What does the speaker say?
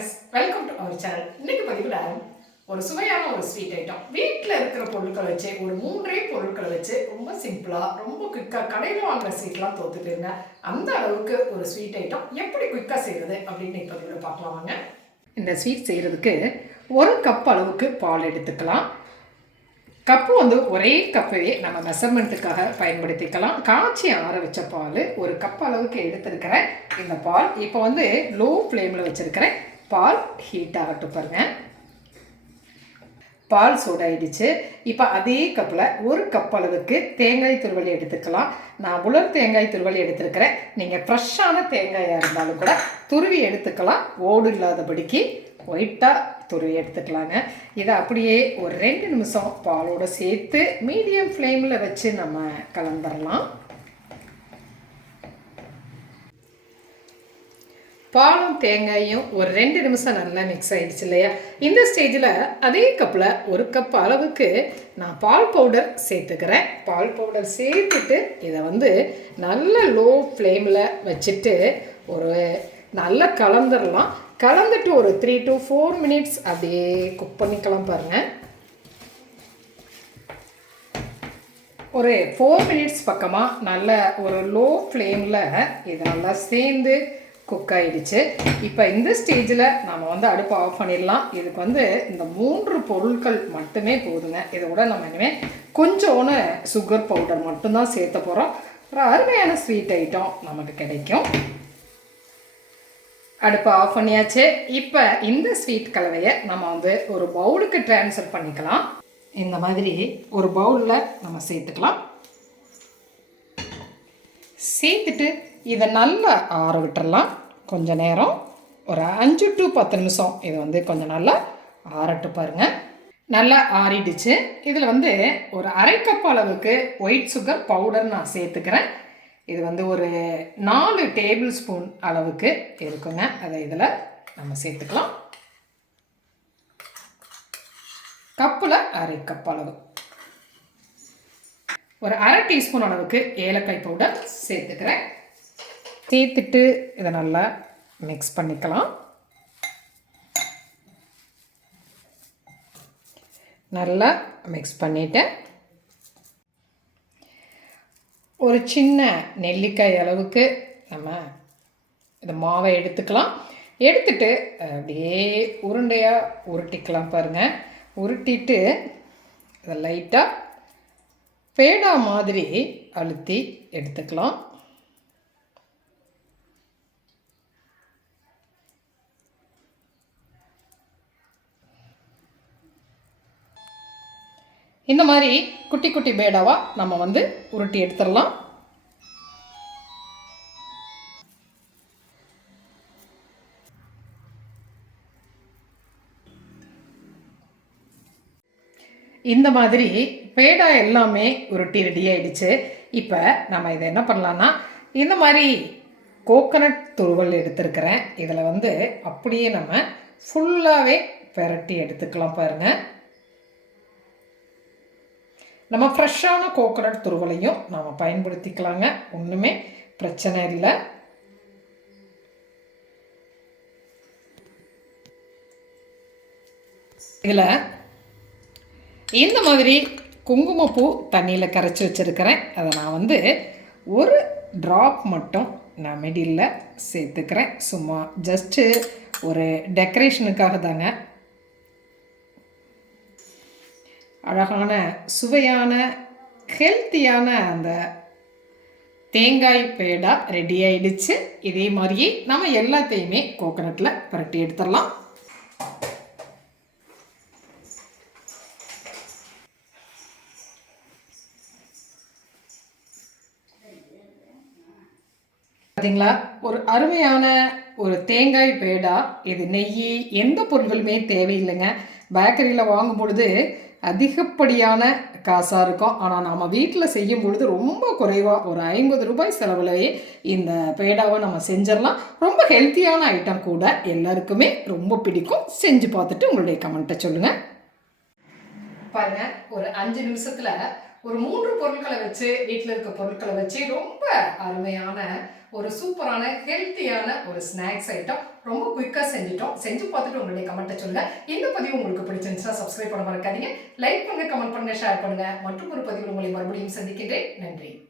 Friends, welcome to our channel. இன்னைக்கு பதிவில் ஒரு சுவையான ஒரு ஸ்வீட் ஐட்டம். வீட்டில் இருக்கிற பொருட்களை வச்சு ஒரு 3 பொருட்களை வச்சு ரொம்ப சிம்பிளாக, ரொம்ப குயிக்காக, கடையில் வாங்குற ஸ்வீட்லாம் தோற்று போயிருங்க. அந்த அளவுக்கு ஒரு ஸ்வீட் ஐட்டம் எப்படி குயிக்காக செய்கிறது அப்படின்னு பதிவில் பார்க்கலாம் வாங்க. இந்த ஸ்வீட் செய்கிறதுக்கு 1 கப் அளவுக்கு பால் எடுத்துக்கலாம். கப்பு ஒரே கப்பையே நம்ம மெஷர்மெண்ட்டுக்காக பயன்படுத்திக்கலாம். காய்ச்சி ஆற வச்ச பால் 1 கப் அளவுக்கு எடுத்துருக்கிறேன். இந்த பால் இப்போ லோ ஃப்ளேமில் வச்சுருக்கிறேன். பால் ஹீட் ஆகட்டும் பாருங்க. பால் சூடாயிடுச்சு. இப்போ அதே கப்பில் 1 கப் அளவுக்கு தேங்காய் துருவல் எடுத்துக்கலாம். நான் உலர் தேங்காய் துருவல் எடுத்துருக்கிறேன். நீங்கள் ஃப்ரெஷ்ஷான தேங்காயாக இருந்தாலும் கூட துருவி எடுத்துக்கலாம். ஓடு இல்லாதபடிக்கு ஒயிட்டாக துருவி எடுத்துக்கலாங்க. இதை அப்படியே ஒரு 2 நிமிஷம் பாலோடு சேர்த்து மீடியம் ஃப்ளேமில் வச்சு நம்ம கலந்துடலாம். பாலும் தேங்காயும் ஒரு 2 நிமிஷம் நல்லா மிக்ஸ் ஆகிடுச்சு இல்லையா? இந்த ஸ்டேஜில் அதே கப்பில் 1 கப் அளவுக்கு நான் பால் பவுடர் சேர்த்துக்கிறேன். பால் பவுடர் சேர்த்துட்டு இதை நல்ல லோ ஃப்ளேமில் வச்சுட்டு ஒரு நல்லா கலந்துடலாம். கலந்துட்டு ஒரு 3 to 4 மினிட்ஸ் அப்படியே குக் பண்ணிக்கலாம் பாருங்கள். ஒரு 4 மினிட்ஸ் பக்கமாக நல்ல ஒரு லோ ஃப்ளேமில் இது நல்லா சேர்ந்து குக் ஆகிடுச்சு. இப்போ இந்த ஸ்டேஜில் நம்ம அடுப்பை ஆஃப் பண்ணிடலாம். இதுக்கு இந்த 3 பொருட்கள் மட்டுமே போதுங்க. இதோட நம்ம இனிமேல் கொஞ்சோன்னு சுகர் பவுடர் மட்டும்தான் சேர்த்த போகிறோம். ஒரு அருமையான ஸ்வீட் ஐட்டம் நமக்கு கிடைக்கும். அடுப்பை ஆஃப் பண்ணியாச்சு. இப்போ இந்த ஸ்வீட் கலவையை நம்ம ஒரு பவுலுக்கு ட்ரான்ஸ்ஃபர் பண்ணிக்கலாம். இந்த மாதிரி ஒரு பவுலில் நம்ம சேர்த்துக்கலாம். சேர்த்துட்டு இதை நல்லா ஆற விட்டுறலாம். கொஞ்சம் நேரம் ஒரு 5 to 10 நிமிஷம் இது கொஞ்சம் நல்லா ஆறட்டு பாருங்கள். நல்லா ஆறிடுச்சு. இதில் ஒரு அரை கப் அளவுக்கு ஒயிட் சுகர் பவுடர் நான் சேர்த்துக்கிறேன். இது ஒரு 4 டேபிள் ஸ்பூன் அளவுக்கு இருக்குங்க. அதை இதில் நம்ம சேர்த்துக்கலாம். கப்பில் அரை கப் அளவு. ஒரு அரை டீஸ்பூன் அளவுக்கு ஏலக்காய் பவுடர் சேர்த்துக்கிறேன். சேர்த்துட்டு இதை நல்லா மிக்ஸ் பண்ணிக்கலாம். நல்லா மிக்ஸ் பண்ணிவிட்டேன். ஒரு சின்ன நெல்லிக்காய் அளவுக்கு நம்ம இந்த மாவை எடுத்துக்கலாம். எடுத்துட்டு அப்படியே உருண்டையாக உருட்டிக்கலாம் பாருங்கள். உருட்டிட்டு இதை லைட்டாக பேடா மாதிரி அழுத்தி எடுத்துக்கலாம். இந்த மாதிரி குட்டி குட்டி பேடாவாக நம்ம உருட்டி எடுத்துடலாம். இந்த மாதிரி பேடா எல்லாமே உருட்டி ரெடி ஆகிடுச்சு. இப்போ நம்ம இதை என்ன பண்ணலான்னா, இந்த மாதிரி கோகனட் துருவல் எடுத்துருக்கிறேன். இதில் அப்படியே நம்ம ஃபுல்லாகவே பெரட்டி எடுத்துக்கலாம் பாருங்கள். நம்ம ஃப்ரெஷ்ஷான கோகனட் துருவலையும் நம்ம பயன்படுத்திக்கலாங்க. ஒன்றுமே பிரச்சனை இல்லை. இதில் இந்த மாதிரி குங்குமப்பூ தண்ணியில் கரைச்சி வச்சுருக்கிறேன். அதை நான் ஒரு ட்ராப் மட்டும் நான் மிடில் சேர்த்துக்கிறேன். சும்மா ஜஸ்ட்டு ஒரு டெக்கரேஷனுக்காக தாங்க. அழகான சுவையான ஹெல்த்தியான அந்த தேங்காய் பேடா ரெடி ஆகிடுச்சு. இதே மாதிரியே நம்ம எல்லாத்தையுமே கோகனட்டில் புரட்டி எடுத்துடலாம். பார்த்தீங்களா? ஒரு அருமையான ஒரு தேங்காய் பேடா. இது நெய் எந்த பொருட்களுமே தேவையில்லைங்க. பேக்கரியில் வாங்கும் பொழுது அதிகப்படியான காசாக இருக்கும். ஆனால் நம்ம வீட்டில் செய்யும் பொழுது ரொம்ப குறைவாக ஒரு 50 ரூபாய் செலவுலையே இந்த பேடாவை நம்ம செஞ்சிடலாம். ரொம்ப ஹெல்த்தியான ஐட்டம் கூட. எல்லாருக்குமே ரொம்ப பிடிக்கும். செஞ்சு பார்த்துட்டு உங்களுடைய கமெண்ட்டை சொல்லுங்கள். பாருங்கள், ஒரு 5 நிமிஷத்தில் ஒரு 3 பொருட்களை வச்சு, வீட்டில் இருக்க பொருட்களை வச்சு ரொம்ப அருமையான ஒரு சூப்பரான ஹெல்த்தியான ஒரு ஸ்நாக்ஸ் ஐட்டம். ரொம்ப குயிக்காக செஞ்சுட்டோம். செஞ்சு பார்த்துட்டு உங்களுடைய கமெண்ட்டை சொல்லுங்க. இந்த பதிவு உங்களுக்கு பிடிச்சிருந்துச்சுன்னா சப்ஸ்கிரைப் பண்ண மறக்காதீங்க. லைக் பண்ணுங்க, கமெண்ட் பண்ணுங்க, ஷேர் பண்ணுங்க. மற்றும் ஒரு பதிவில் உங்களை மறுபடியும் சந்திக்கின்றேன். நன்றி.